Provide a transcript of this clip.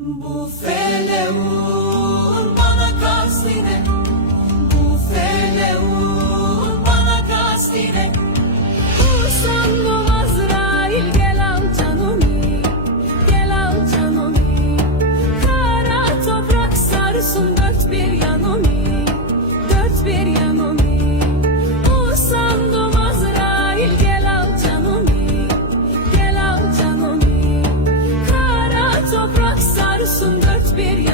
Bu feleğun bana kastine, bu feleğun bana kastine. Sandım Azrail gel al canımı, gel al canımı. Kara toprak sarsın dört bir yanımı, dört bir yanımı. Sandım Azrail gel al canımı, gel al canımı. Kara toprak sarsın dört bir yanımı.